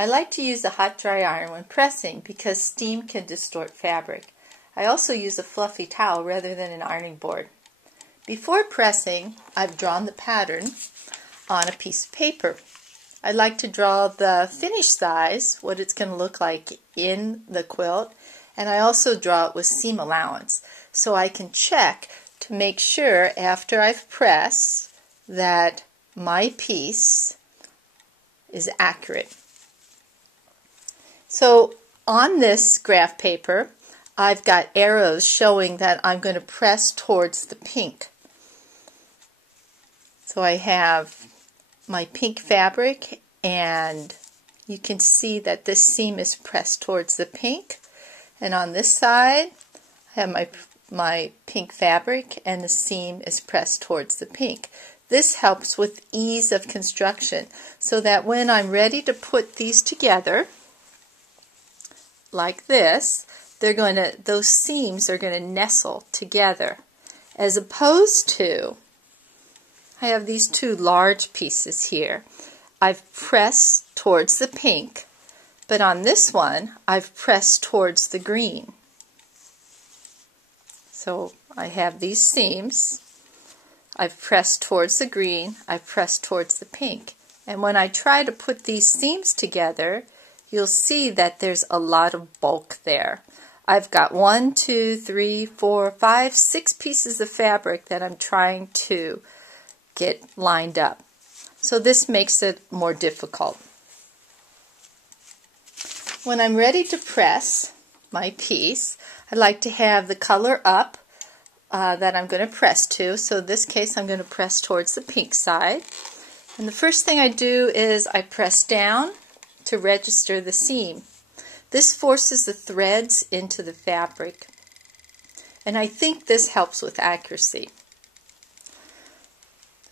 I like to use a hot dry iron when pressing because steam can distort fabric. I also use a fluffy towel rather than an ironing board. Before pressing, I've drawn the pattern on a piece of paper. I like to draw the finished size, what it's going to look like in the quilt, and I also draw it with seam allowance so I can check to make sure after I've pressed that my piece is accurate. So on this graph paper, I've got arrows showing that I'm going to press towards the pink. So I have my pink fabric, and you can see that this seam is pressed towards the pink. And on this side, I have my pink fabric, and the seam is pressed towards the pink. This helps with ease of construction so that when I'm ready to put these together, like this, those seams are going to nestle together, as opposed to, I have these two large pieces here. I've pressed towards the pink, but on this one, I've pressed towards the green. So I have these seams, I've pressed towards the green, I've pressed towards the pink. And when I try to put these seams together, you'll see that there's a lot of bulk there. I've got 1, 2, 3, 4, 5, 6 pieces of fabric that I'm trying to get lined up. So this makes it more difficult. When I'm ready to press my piece, I like to have the color up that I'm going to press to. So in this case, I'm going to press towards the pink side. And the first thing I do is I press down to register the seam. This forces the threads into the fabric, and I think this helps with accuracy.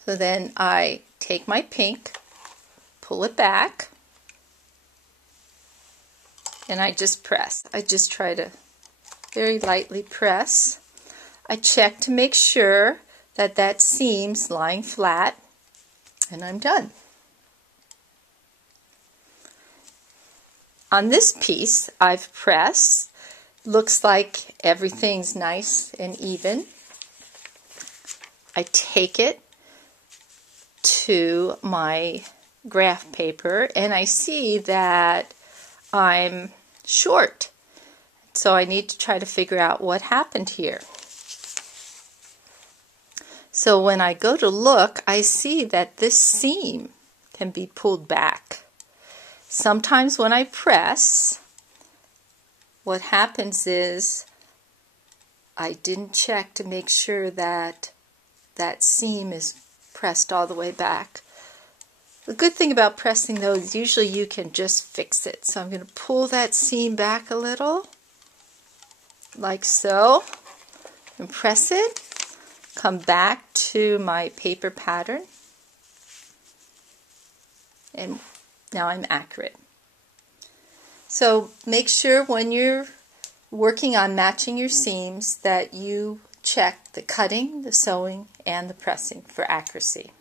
So then I take my pink, pull it back, and I just press. I just try to very lightly press. I check to make sure that that seam's lying flat, and I'm done. On this piece, I've pressed. Looks like everything's nice and even. I take it to my graph paper and I see that I'm short. So I need to try to figure out what happened here. So when I go to look, I see that this seam can be pulled back. Sometimes when I press, what happens is I didn't check to make sure that that seam is pressed all the way back. The good thing about pressing though is usually you can just fix it. So I'm going to pull that seam back a little, like so, and press it, come back to my paper pattern, and now I'm accurate. So make sure when you're working on matching your seams that you check the cutting, the sewing, and the pressing for accuracy.